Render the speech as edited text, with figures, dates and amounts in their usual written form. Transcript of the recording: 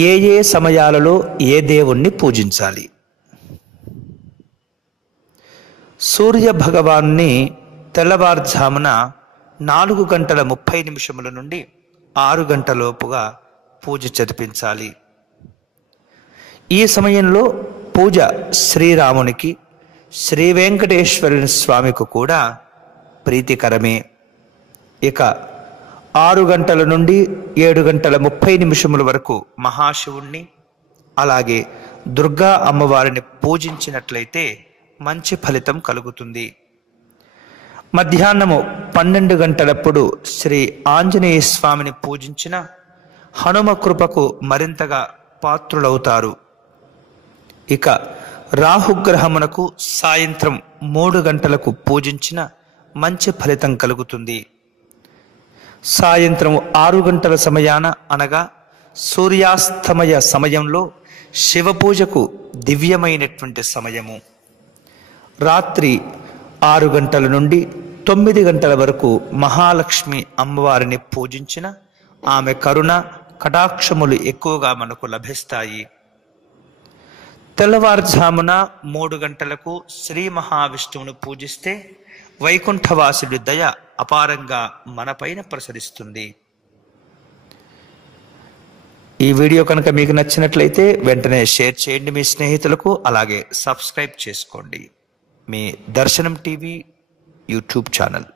ఏ ఏ సమయాలలో ఏ దేవుణ్ణి పూజించాలి? సూర్య భగవాన్ని తెల్లవారుజామున 4:30 నుండి 6 గంటలలోపుగా పూజ జరిపించాలి. ఈ సమయంలో పూజ శ్రీరామునికి, శ్రీ వెంకటేశ్వర స్వామికి కూడా ప్రీతికరమే. ఇక 6 గంటల నుండి 7:30 వరకు మహాశివుణ్ణి, అలాగే దుర్గా అమ్మవారిని పూజించినట్లయితే మంచి ఫలితం కలుగుతుంది. మధ్యాహ్నము 12 గంటలప్పుడు శ్రీ ఆంజనేయ స్వామిని పూజించిన హనుమ కృపకు మరింతగా పాత్రులవుతారు. ఇక రాహుగ్రహమునకు సాయంత్రం 3 గంటలకు పూజించిన మంచి ఫలితం కలుగుతుంది. సాయంత్రం 6 గంటల సమయాన అనగా సూర్యాస్తమయ సమయంలో శివ పూజకు దివ్యమైనటువంటి సమయము. రాత్రి 6 గంటల నుండి 9 గంటల వరకు మహాలక్ష్మి అమ్మవారిని పూజించిన ఆమె కరుణ కటాక్షములు ఎక్కువగా మనకు లభిస్తాయి. తెల్లవారుజామున 3 గంటలకు శ్రీ మహావిష్ణువును పూజిస్తే వైకుంఠవాసుడి దయ అపారంగా మనపైన ప్రసరిస్తుంది. ఈ వీడియో కనుక మీకు నచ్చినట్లయితే వెంటనే షేర్ చేయండి మీ స్నేహితులకు, అలాగే సబ్స్క్రైబ్ చేసుకోండి మీ దర్శనం టీవీ యూట్యూబ్ ఛానల్.